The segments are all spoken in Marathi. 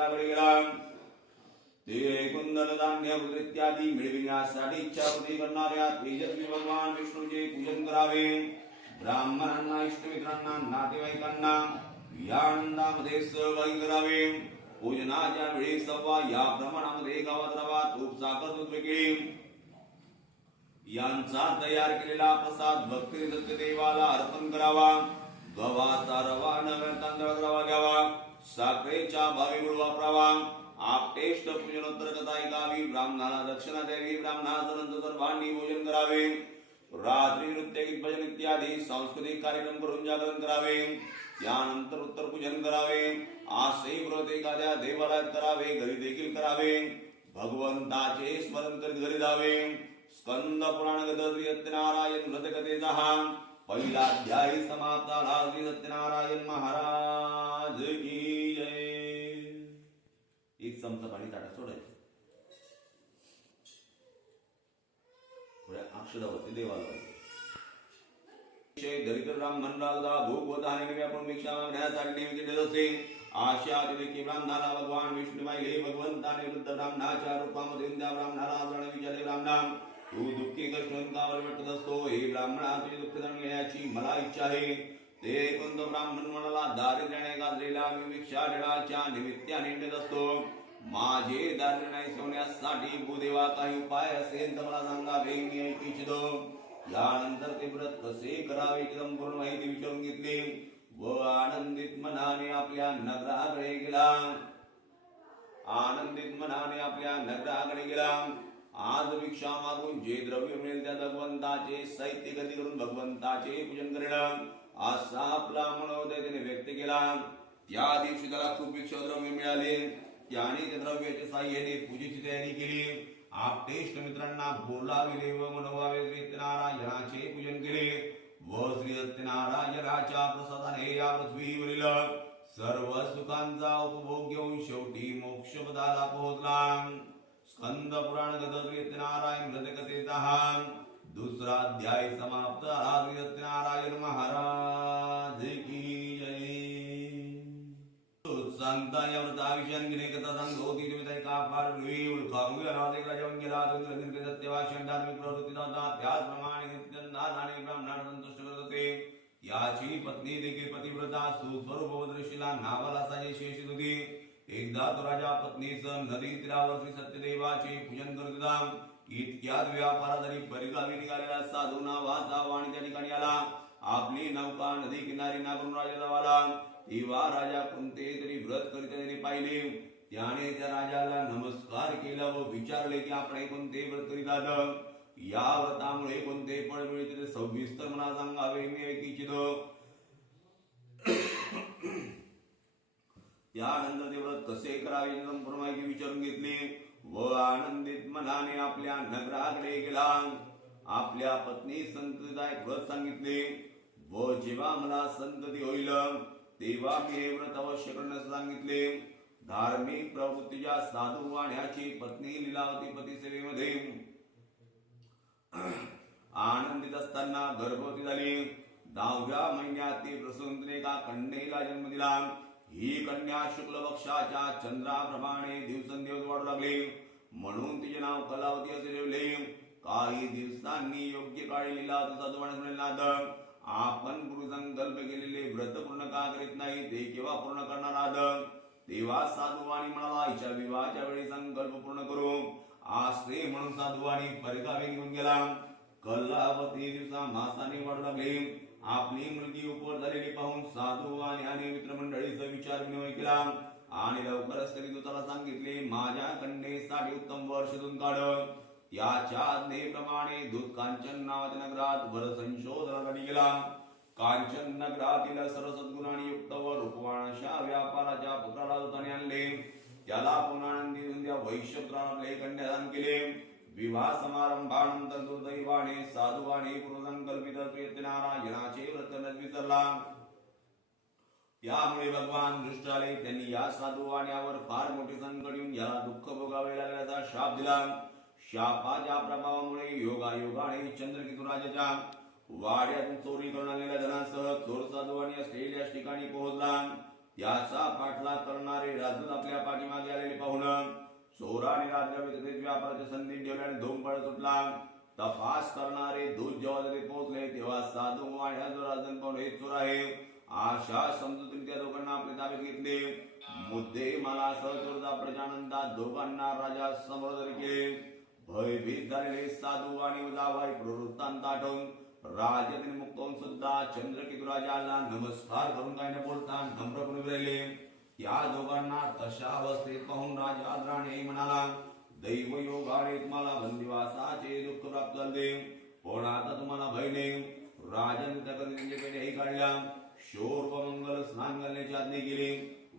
त्याकडे गेला. ते कुंदन धान्य इत्यादी मिळविण्यासाठी इच्छापूर्ती करणाऱ्या तेजस्वी भगवान विष्णूचे पूजन करावे. ब्राह्मणांना, इष्टमित्रांना, नातेवाईकांना या आनंदामध्ये सहभागी करावे. पूजनाच्या वेळी सव्वा या प्रमाणामध्ये गावात रवा, तूप, साखर, दूध वगैरे यांचा तयार केलेला प्रसाद भक्ती देवाला अर्पण करावा. गव्हाचा रवा नव्या तांदळाचा रवा घ्यावा. साखरेच्या भावी गुळ वापरावा. आपटेष्ट पूजनोत्तर कथा ऐकावी. ब्राह्मणाला दक्षिणा द्यावी. ब्राह्मणानंतर सर्वांनी भोजन करावे. रात्री नृत्य, गीत, भजन इत्यादी सांस्कृतिक कार्यक्रम करून जागरण करावे. त्यानंतर उत्तर पूजन करावे. असे व्रत एखाद्या देवालयात करावे, घरी देखील करावे. भगवंताचे स्मरण करीत घरी जावे. स्कंद पुराण श्री सत्यनारायण व्रत कथेचा हा पहिला अध्याय समाप्त झाला. श्री सत्यनारायण महाराज की जय. एक चमचा पाणी ताटात सोडायचं. थोड्या अक्षरावरती देवाला दरिद्र ब्राह्मण राजा भूक व धान्य आपण भिक्षा मागण्यासाठी निमित्त असे. आशा देखील ब्राह्मणाला भगवान विष्णू पाहिले. भगवंताने वृद्ध ब्राह्मणाच्या रूपामध्ये त्या ब्राह्मणाला विचारले, ब्राह्मणा तू दुःखी कष्ट का वाटत असतो? हे ब्राह्मणा तुझे दुःख जाणून घेण्याची मला इच्छा आहे. ते कोणतं ब्राह्मण म्हणाला, दारिद्र्याने गाजलेला मी भिक्षा देण्याच्या निमित्ताने निघत असतो. माझे दारिद्र्य नाही सोडण्यासाठी भूदेवा काही उपाय असेल तर मला सांगावे, मी ऐकू इच्छितो. यानंतर ते व्रत कसे करावे संपूर्ण माहिती विचारून घेतली व आनंदित मनाने आपल्या नगराकडे गेला. नगराकडे गेला. आज भिक्षा मागून जे द्रव्य मिळेल त्या भगवंताचे साहित्य गती करून भगवंताचे पूजन करणं असा आपला मनोदय त्याने व्यक्त केला. त्या दिवशी त्याला खूप भिक्षा द्रव्य मिळाले. त्याने त्या द्रव्याच्या साह्याने पूजेची तयारी केली. आपटेष्ट मित्रांना बोलाविले व मनवावे. श्री सत्यनारायणाचे पूजन केले व श्री सत्यनारायणाच्या प्रसादाने या पृथ्वीवरील सर्व सुखांचा उपभोग घेऊन शेवटी मोक्षपदाला पोहोचला. स्कंद पुराण श्री सत्यनारायण व्रत कथेचा हा दुसरा अध्याय समाप्त झाला. श्री सत्यनारायण महाराज की जय. सांगता या व्रताविषयी कथा सांगतो. सत्यवाशन धार्मिक प्रवृत्ती त्याचप्रमाणे नित्यंदाने ब्राह्मणाला संतुष्ट करत होते. याची पत्नी देखील पतिव्रता सुस्वरूपवदृशीला नावाला साजे शेषित होती. एकदा तो राजा पत्नीसह नदी तीरावर श्री सत्यदेवाचे पूजन करत होता. इतक्यात व्यापारासाठी परिगावी निघालेला साधू नावाचा वाणी त्या ठिकाणी आला. आपली नौका नदी किनारी नागरून राजा जावाला. तेव्हा राजा कोणते तरी व्रत करीत पाहिले. त्याने त्या राजाला नमस्कार केला व विचारले की आपण कोणते व्रत करीत आहात? या व्रतामुळे कोणते फळ मिळते ते सविस्तर मला सांगावे, मी ऐकू इच्छितो. त्यानंतर ते व्रत कसे करावे संपूर्ण माहिती विचारून घेतली व आनंदित मनाने आपल्या नगराकडे गेला. आपल्या पत्नी संततीदायक व्रत सांगितले व जेव्हा मला संतती होईल तेव्हा मी हे व्रत अवश्य करण्यास सांगितले. धार्मिक प्रवृत्तीच्या साधू वाण्याची पत्नी लीलावती पती सेवेमध्ये आनंदित असताना गर्भवती झाली. 10व्या महिन्यात ती प्रसूतीने एका कन्येला जन्म दिला. ही कन्या शुक्ल पक्षाच्या चंद्राप्रमाणे दिवसेंदिवस वाढू लागली म्हणून तिचे नाव कलावती असे ठेवले. काही दिवसांनी योग्य काळी लीलावती साधू वाण्याला आपण पूर्वसंकल्प केलेले व्रत पूर्ण का करीत नाही, ते केव्हा पूर्ण करणार आहात? तेव्हा साधुवाणी म्हणाला, हिच्या विवाहाच्या वेळी संकल्प पूर्ण करू असे म्हणून साधुवाणी परगावी निघून गेला. कलावती दिवसा मासाने वाढू लागली. आपली मुलगी उपवर झालेली पाहून साधुवाणी आणि मित्रमंडळीचा विचार विनिमय केला आणि लवकरच तरी त्याला सांगितले, माझ्या कन्येसाठी उत्तम वर्ष शोधून काढ. याच्या आज्ञेप्रमाणे दूत कांचन नावाच्या नगरात वर संशोधनासाठी गेला. कांचन नगरातील सर्व सद्गुणांनी युक्त व रूपवान अशा व्यापाराच्या पुत्राला दूताने आणले. त्याला पुनरानंदी दुंद्या वैश्यपुत्राला आपले कन्यादान केले. विवाह समारंभानंतर दुर्दैवाने साधुवाणी पूर्वसंकल्पित सत्यनारायणाचे व्रत विसरला. त्यामुळे भगवान दृष्ट आले. त्यांनी या साधुवाण्यावर फार मोठे संकट येऊन याला दुःख भोगावे लागल्याचा शाप दिला. शापाच्या प्रभावामुळे योगायोगाने चंद्रकेतू राजाच्या वाड्यातून चोरी करून आलेल्या धनासह चोर साधुवाणी असलेल्या ठिकाणी पोहोचला. याचा पाठलाग करणारे राजदूत आपल्या पाठीमागे आलेले पाहून चोराने राज्याव्यतिरिक्त व्यापाराच्या संधी ठेवल्याने धोंबळ सुटला. तपास करणारे दूत जेव्हा तिथे पोहोचले तेव्हा साधू आणि जो राजन पाहून हे चोर आहे अशा समजून त्या दोघांना आपल्या ताब्यात घेतले. मुद्दे मला सहचोर प्रजानंदात दोघांना राजा समोर केले. भयभीत झालेले साधू आणि जावाई प्रवृत्तांत आठवून राजाने मुक्त होऊन सुद्धा चंद्रकेतू राजाला नमस्कार करून काही न बोलता नम्रपणे राहिले. त्या दोघांना तशा अवस्थेत पाहून राजा आदराने म्हणाला, दैव योगाने तुम्हाला बंदिवासाचे दुःख प्राप्त झाले, पण आता तुम्हाला भय नाही. राजाने त्यांच्या पेढ्याही काढल्या, शोर व मंगल स्नान घालण्याची आज्ञा केली,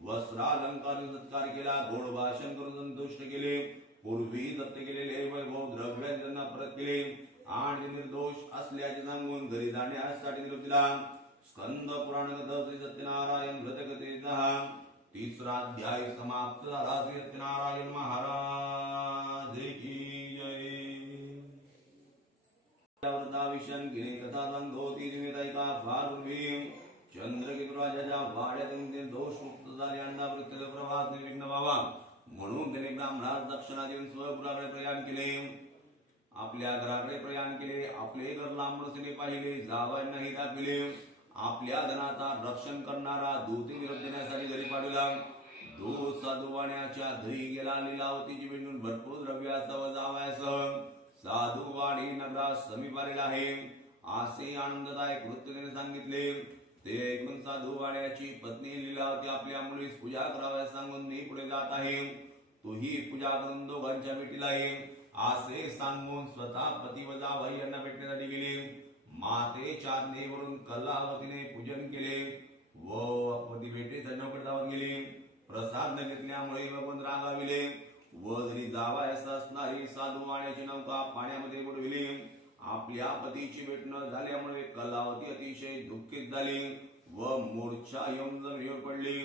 वस्त्रालंकार सत्कार केला, गोड भाषण करून संतुष्ट केले. पूर्वी दत्त केलेले वैभव द्रव्य त्यांना परत केले आणि निर्दोष असल्याचे सांगून घरी जाण्यासाठी निरोप दिला. स्कंद पुराण कथा श्री सत्यनारायण व्रतकथेचा 3रा अध्याय समाप्त झाला. श्री सत्यनारायण महाराज की जय. व्रताविषयी गेली कथा सांगतो ती निमित्तायका फार पूर्वी चंद्रकेतू राजाच्या वाड्यातून ते दोष मुक्त झाले. अंडा प्रत्येक प्रवास निर्विघ्न व्हावा म्हणून त्याने ब्राह्मणास दक्षिणा देऊन स्वगृहाकडे प्रयाण केले. आपल्या घराकडे प्रयाण केले. आपले घर लांबडीने पाहिले, जावयांनाही दाखविले. आपल्या धनाचा रक्षण करणारा दूत निरोप देण्यासाठी घरी पाठवला. दूत साधुवाण्याच्या घरी गेला. लीलावतीची विणून भरपूर द्रव्यासह जावयासह साधुवाणी नगरास समीप आलेला आहे असे आनंददायक वृत्त त्याने सांगितले. ते ऐकून साधुवाण्याची पत्नी लीलावती आपल्या मुलीस पूजा कराव्यास सांगून मी पुढे जात आहे, तूही पूजा करून दोघांच्या भेटीला ये असे सांगून स्वतः पती व जावई यांना भेटण्यासाठी गेले. मातेच्या आज्ञेवरून कलावतीने पूजन केले व पती भेटीसाठी नौकेत धावत गेली. प्रसाद न घेतल्यामुळे भगवंत रागाविले व जरी जावायस असणारी साधुवाण्याची नौका पाण्यामध्ये बुडविली. आपल्या पतीची भेट न झाल्यामुळे कलावती अतिशय दुःखित झाली व मूर्छा येऊन जमिनीवर पडली.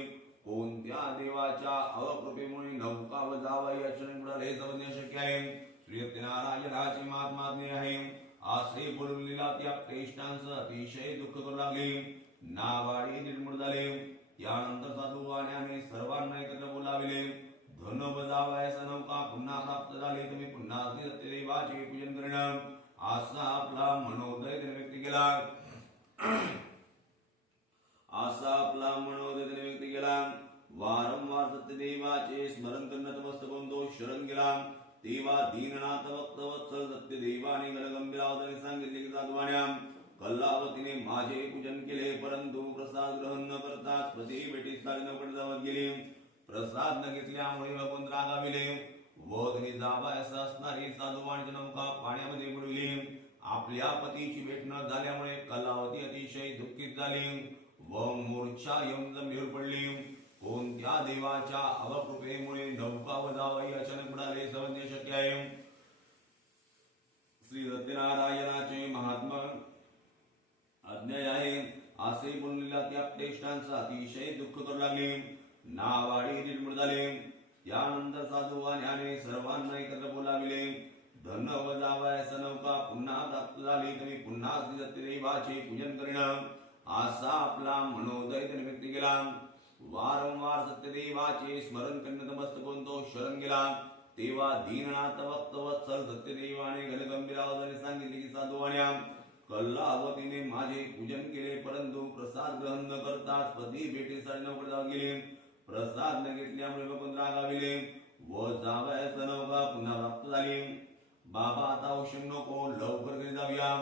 कोणत्या देवाच्या अवकृपेमुळे नौका व जावई अचानक बुडाले हे समजणे शक्य आहे. श्री सत्यनारायणाची महात्माज्ञे आहे असे बोलून लीलावती आपल्या अतिशय दुःख करू लागली. नावाडी निर्मूळ झाले. यानंतर साधुवाण्याने सर्वांना एकत्र बोलाविले. धन व जावयास नौका पुन्हा प्राप्त झाले. तुम्ही पुन्हा सत्यदेवाचे पूजन करणं असा आपला मनोदय त्याने व्यक्त केला. व्यक्त केला. वारंवार सत्यदेवाचे स्मरण करण्यात मस्तक होऊन तो शरण गेला. तेव्हा दीननाथ भक्तवत्सल सत्यदेवाने गणगंभीर आवाजाने सांगितले की साधुवाण्या, कलावतीने माझे पूजन केले परंतु प्रसाद ग्रहण न करता पती भेटीसाठी नौकेत धावत गेली. प्रसाद न घेतल्यामुळे भगवंत रागाविले व त्यांनी जावयास असणारी साधुवाणीची नौका पाण्यामध्ये बुडविली. आपल्या पतीची भेट न झाल्यामुळे कलावती अतिशय दुःखित झाली व मूर्छा येऊन जमिनीवर पडली. कोणत्या देवाच्या अवकृपेमुळे नौका व जावई अचानक बुडाले समजणे शक्य आहे. श्री सत्यनारायणाचे महात्मा अज्ञाय आहे असे बोललेला त्या प्रेष्ठांचा अतिशय दुःख करू लागले. नावाडी निर्मूळ झाले. यानंतर साधुवाण्याने सर्वांना एकत्र बोलाविले. धन व जावयास नौका पुन्हा प्राप्त झाली. तुम्ही पुन्हा श्री सत्यदेवाचे पूजन करणं असा आपला मनोदय त्याने व्यक्त केला. वारंवार सत्यदेवाचे स्मरण करण्यात मस्तक होऊन तो शरण गेला. तेव्हा दीननाथ भक्तवत्सल सत्यदेवाने गणगंभीर आवाजाने सांगितले की साधुवाण्या, कलावतीने माझे पूजन केले परंतु प्रसाद ग्रहण न करताच पती भेटीसाठी नौकेत धावत गेले. प्रसाद न घेतल्यामुळे भगवंत रागाविले व जावयास नौका पुन्हा प्राप्त झाली. बाबा आता औषध नको, लवकर घरी जाऊया.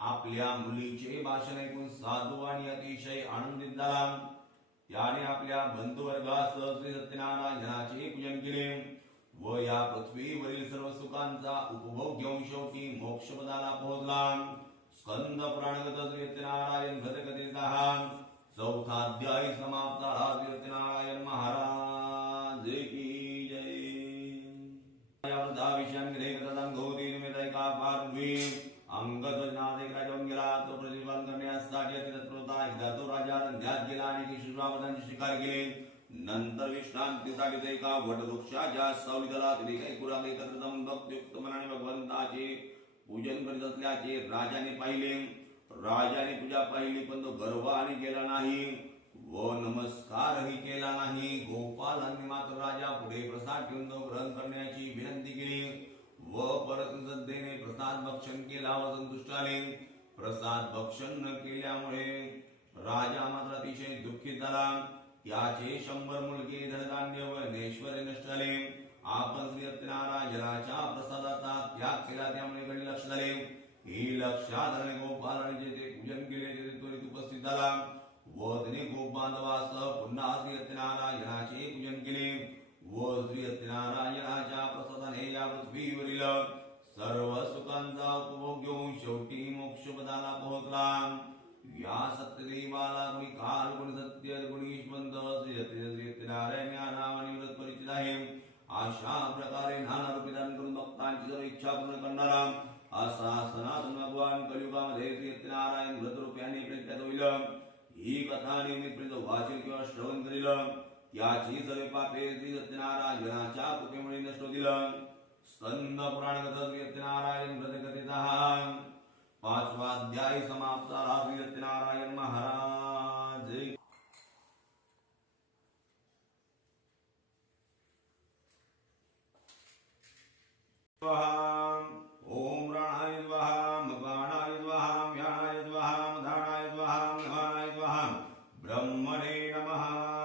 आपल्या मुलीचे भाषण ऐकून साधुवाणी अतिशय आनंदित झाला. याने आपल्या बंधुवर्गासह श्री सत्यनारायणाचे पूजन केले व या पृथ्वीवरील सर्व सुखांचा उपभोग घेऊन शेवटी मोक्षपदाला पोहोचला. स्कंद पुराण कथा श्री सत्यनारायण व्रतकथेचा हा 4था अध्याय समाप्त झाला. श्री सत्यनारायण महाराज की जय. या वृद्धाविषयांमध्ये कथा सांगोती निमित्तायका पार्वी अंगध्वजनाथ एक राजा होऊन गेला. तो प्रतिपालन करण्यासाठी अतितत्परता. एकदा तो राजा रंध्यात गेला आणि शिशुपावतांची शिकार केली. नंतर विश्रांतीसाठी ते एका वटवृक्षाच्या सावलीत आला. तिथे काही कुराग एकत्र जमून भक्तियुक्त मनाने भगवंताचे पूजन करीत असल्याचे राजाने पाहिले. राजाने पूजा पाहिली पण तो गर्वाने गेला नाही व नमस्कारही केला नाही. गोपालांनी मात्र राजा पुढे प्रसाद ठेवून तो ग्रहण करण्याची विनंती केली व परत श्रद्धेने प्रसाद भक्षण केला व संतुष्ट आले. प्रसाद भक्षण न केल्यामुळे राजा मात्र अतिशय दुःखित झाला. त्याचे 100 मुलगे धनधान्य व ऐश्वर्य नष्ट झाले. आपण श्री सत्यनारायणाच्या प्रसादाचा त्याग केला त्यामुळे घडले लक्ष झाले. ही लक्षात आले गोपालाने जेथे पूजन केले तेथे त्वरित उपस्थित झाला व त्याने गोपबांधवासह पुन्हा श्री सत्यनारायणाचे पूजन केले व श्री सत्यनारायणाच्या प्रसादाने या पृथ्वीवरील सर्व सुखांचा उपभोग घेऊन शेवटी मोक्षपदाला पोहोचला. या सत्यदेवाला गुणी काल गुणी सत्य गुणी ईश्वंत श्री सत्यनारायण या नावाने व्रत परिचित आहे. अशा प्रकारे नाना रूपी दान करून भक्तांची सर्व इच्छा पूर्ण करणारा असा सनातन भगवान कलियुगामध्ये श्री सत्यनारायण व्रत रूपाने प्रख्यात होईल. ही कथा नियमितपणे वाचन किंवा श्रवण करील त्याची सर्व पापे श्री सत्यनारायणाच्या कृपेमुळे नष्ट होतील. स्कंद पुराण कथा श्री सत्यनारायण व्रत कथेचा 5वा अध्याय समाप्त झाला. श्री सत्यनारायण महाराज. ओम प्राणाय स्वाहा मपानाय स्वाहा व्यानाय स्वाहा धानाय स्वाहा नवानाय स्वाहा ब्रह्मणे नमः.